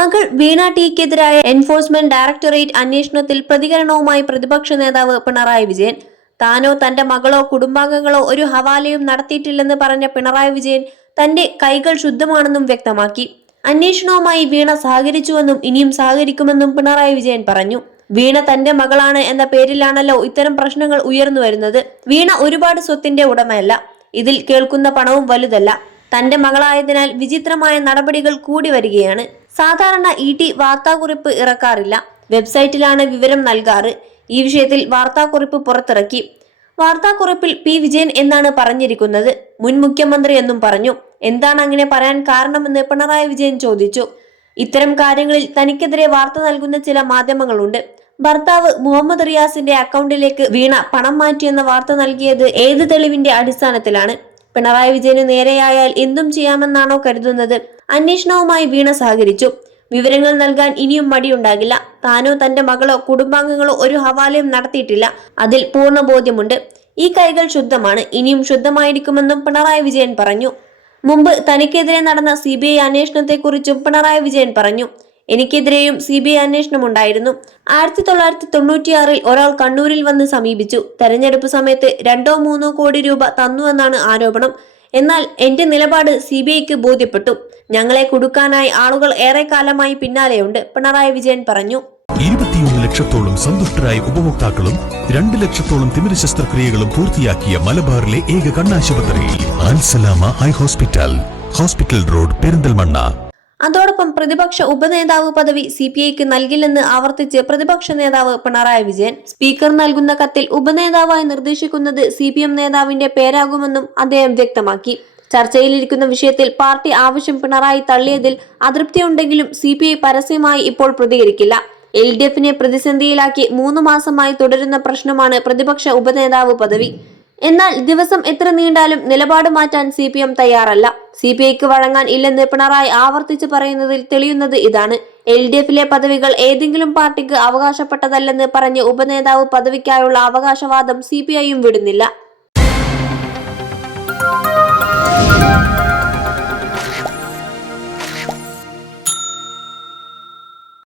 മകൾ വീണ ടിക്കെതിരായ enforcement directorate അന്വേഷണത്തിൽ പ്രതികരണവുമായി പ്രതിപക്ഷ നേതാവ് പിണറായി വിജയൻ. താനോ തന്റെ മകളോ കുടുംബാംഗങ്ങളോ ഒരു ഹവാലയും നടത്തിയിട്ടില്ലെന്ന് പറഞ്ഞ പിണറായി വിജയൻ തന്റെ കൈകൾ ശുദ്ധമാണെന്നും വ്യക്തമാക്കി. അന്വേഷണവുമായി വീണ സഹകരിച്ചുവെന്നും ഇനിയും സഹകരിക്കുമെന്നും പിണറായി വിജയൻ പറഞ്ഞു. വീണ തന്റെ മകളാണ് എന്ന പേരിലാണല്ലോ ഇത്തരം പ്രശ്നങ്ങൾ ഉയർന്നു വരുന്നത്. വീണ ഒരുപാട് സ്വത്തിന്റെ ഉടമയല്ല. ഇതിൽ കേൾക്കുന്ന പണവും വലുതല്ല. തന്റെ മകളായതിനാൽ വിചിത്രമായ നടപടികൾ കൂടി വരികയാണ്. സാധാരണ ET വാർത്താക്കുറിപ്പ് ഇറക്കാറില്ല. വെബ്സൈറ്റിലാണ് വിവരം നൽകാറ്. ഈ വിഷയത്തിൽ വാർത്താക്കുറിപ്പ് പുറത്തിറക്കി. വാർത്താക്കുറിപ്പിൽ P. വിജയൻ എന്നാണ് പറഞ്ഞിരിക്കുന്നത്. മുൻ മുഖ്യമന്ത്രി എന്നും പറഞ്ഞു. എന്താണ് അങ്ങനെ പറയാൻ കാരണമെന്ന് പിണറായി വിജയൻ ചോദിച്ചു. ഇത്തരം കാര്യങ്ങളിൽ തനിക്കെതിരെ വാർത്ത നൽകുന്ന ചില മാധ്യമങ്ങളുണ്ട്. ഭർത്താവ് മുഹമ്മദ് റിയാസിന്റെ അക്കൗണ്ടിലേക്ക് വീണ പണം മാറ്റിയെന്ന വാർത്ത നൽകിയത് ഏത് തെളിവിന്റെ അടിസ്ഥാനത്തിലാണ്? പിണറായി വിജയന് നേരെയായാൽ എന്തും ചെയ്യാമെന്നാണോ കരുതുന്നത്? അന്വേഷണവുമായി വീണ സഹകരിച്ചു. വിവരങ്ങൾ നൽകാൻ ഇനിയും മടിയുണ്ടാകില്ല. താനോ തന്റെ മകളോ കുടുംബാംഗങ്ങളോ ഒരു ഹവാലയും നടത്തിയിട്ടില്ല. അതിൽ പൂർണ്ണ ബോധ്യമുണ്ട്. ഈ കൈകൾ ശുദ്ധമാണ്. ഇനിയും ശുദ്ധമായിരിക്കുമെന്നും പിണറായി വിജയൻ പറഞ്ഞു. മുമ്പ് തനിക്കെതിരെ നടന്ന CBI അന്വേഷണത്തെക്കുറിച്ചും പിണറായി വിജയൻ പറഞ്ഞു. എനിക്കെതിരെയും CBI അന്വേഷണമുണ്ടായിരുന്നു. 1996 ഒരാൾ കണ്ണൂരിൽ വന്ന് സമീപിച്ചു. തെരഞ്ഞെടുപ്പ് സമയത്ത് 2-3 കോടി രൂപ തന്നുവെന്നാണ് ആരോപണം. എന്നാൽ എന്റെ നിലപാട് CBIക്ക് ബോധ്യപ്പെട്ടു. ഞങ്ങളെ കുടുക്കാനായി ആളുകൾ ഏറെക്കാലമായി പിന്നാലെയുണ്ട്, പിണറായി വിജയൻ പറഞ്ഞു. 21 ലക്ഷത്തോളം സന്തുഷ്ടരായ ഉപഭോക്താക്കളും 2 ലക്ഷത്തോളം തിമിര ശസ്ത്രക്രിയകളും പൂർത്തിയാക്കിയ മലബാറിലെ ഏക കണ്ണാശുപത്രി Al Salama high hospital, hospital road, Perinthalmanna. അതോടൊപ്പം പ്രതിപക്ഷ ഉപനേതാവ് പദവി CPIക്ക് നൽകില്ലെന്ന് ആവർത്തിച്ച് പ്രതിപക്ഷ നേതാവ് പിണറായി വിജയൻ. സ്പീക്കർ നൽകുന്ന കത്തിൽ ഉപനേതാവായി നിർദ്ദേശിക്കുന്നത് CPM നേതാവിന്റെ പേരാകുമെന്നും അദ്ദേഹം വ്യക്തമാക്കി. ചർച്ചയിലിരിക്കുന്ന വിഷയത്തിൽ പാർട്ടി ആവശ്യം പിണറായി തള്ളിയതിൽ അതൃപ്തിയുണ്ടെങ്കിലും CPI പരസ്യമായി ഇപ്പോൾ പ്രതികരിക്കില്ല. LDFനെ പ്രതിസന്ധിയിലാക്കി 3 മാസമായി തുടരുന്ന പ്രശ്നമാണ് പ്രതിപക്ഷ ഉപനേതാവ് പദവി. എന്നാൽ ദിവസം എത്ര നീണ്ടാലും നിലപാട് മാറ്റാൻ CPM തയ്യാറല്ല. CPIക്ക് വഴങ്ങാൻ ഇല്ലെന്ന് പിണറായി ആവർത്തിച്ച് പറയുന്നതിൽ തെളിയുന്നത് ഇതാണ്. LDFലെ പദവികൾ ഏതെങ്കിലും പാർട്ടിക്ക് അവകാശപ്പെട്ടതല്ലെന്ന് പറഞ്ഞ് ഉപനേതാവ് പദവിക്കായുള്ള അവകാശവാദം CPIയും വിടുന്നില്ല.